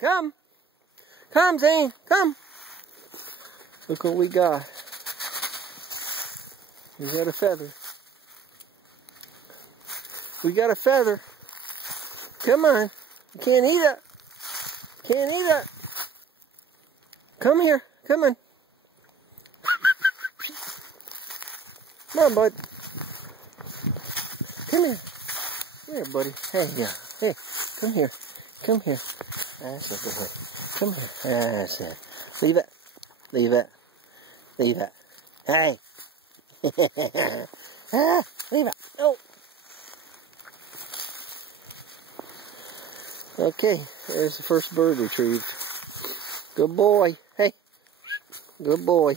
Come. Come, Zane. Come. Look what we got. We got a feather. We got a feather. Come on. You can't eat it. Can't eat it. Come here. Come on. Come on, bud. Come here. Come here, buddy. Hey, yeah. Hey, come here. Come here. That's it. Go ahead. Come here. That's it. Leave it. Leave it. Leave it. Hey. Ah, leave it. Oh. Okay, there's the first bird retrieved. Good boy. Hey. Good boy.